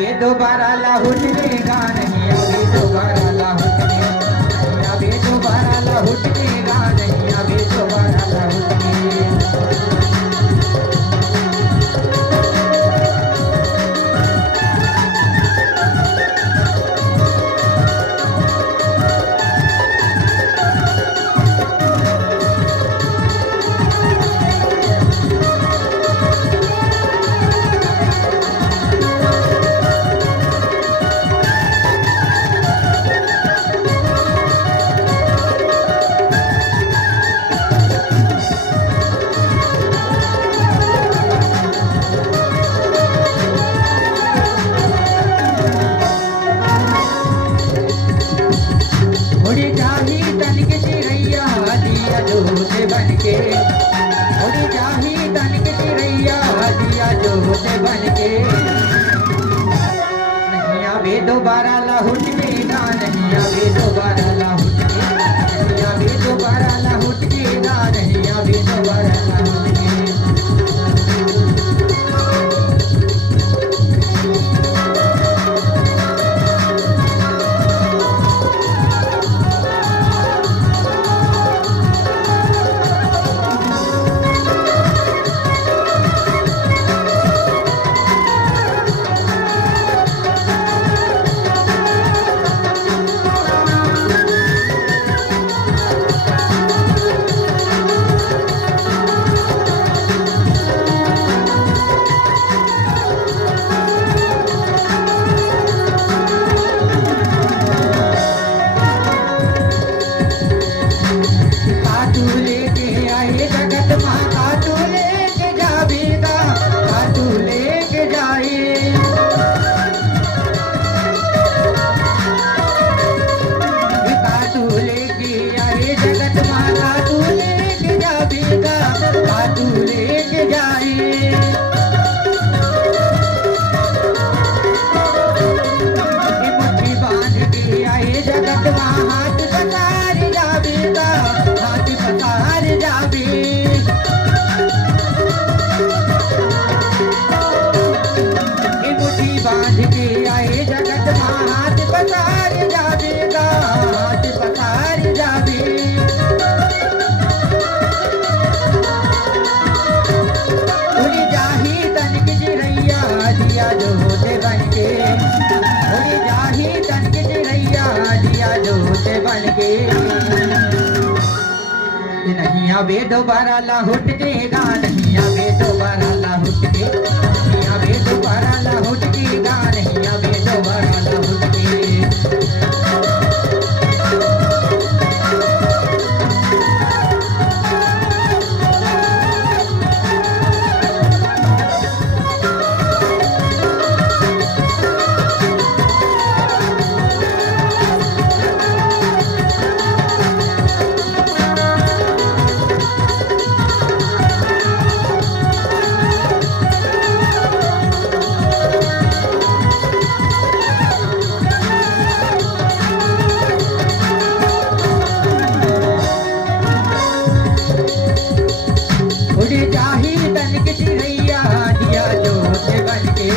अभी दोबारा लौटनेगा नहीं, अभी दोबारा लौटने, अभी दोबारा लौटनेगा नहीं, अभी दोबारा लौटने। उड़ी जाही तन के चिड़ैया दिया जोते बनके, उड़ी जाही तन के चिड़ैया दिया जोते बनके। नहीं अभी दोबारा लौटनेगा नहीं, अभी दोबारा लौटने, नहीं अभी दोबारा लौटनेगा नहीं, अभी दोबारा लौटने। काटू लेके आए जगत माँ, काटू लेके जावेगा, काटू लेके जाए। काटू लेके आए जगत माँ, काटू लेके जावेगा, काटू लेके जाए। मुट्ठी बांध के आए जगत माँ, हाथ पसार जावेगा, हाथ पसार जावे। मुट्ठी बांध के आए जगत माँ, हाथ पसार जावेगा, हाथ पसार जावे। उड़ी जाही तन की चिड़ैया दिया जो होते बनके, उड़ी जाही तन की चिड़ैया दिया जो होते बनके। नहीं अभी दोबारा लौटनेगा नहीं, अभी दोबारा लौटने, नहीं अभी दोबारा लौटनेगा नहीं, अभी दोबारा लौटने। उड़ी जाही तन के चिड़ैया दिया जोते बनके,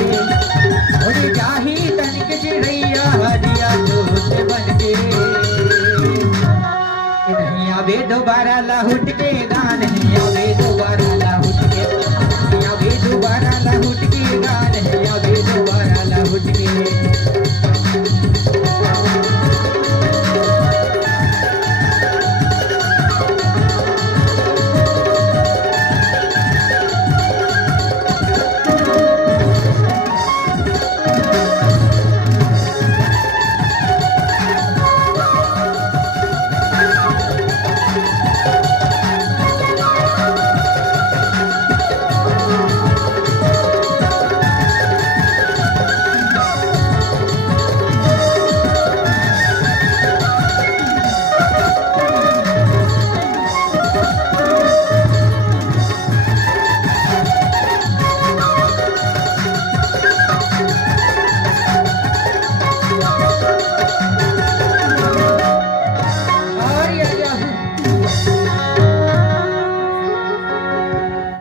उड़ी जाही तन के चिड़ैया दिया जोते बनके। नहीं अभी दोबारा लौटनेगा नहीं, अभी दोबारा लौटने, नहीं अभी दोबारा लौटनेगा नहीं, अभी दोबारा लौटने।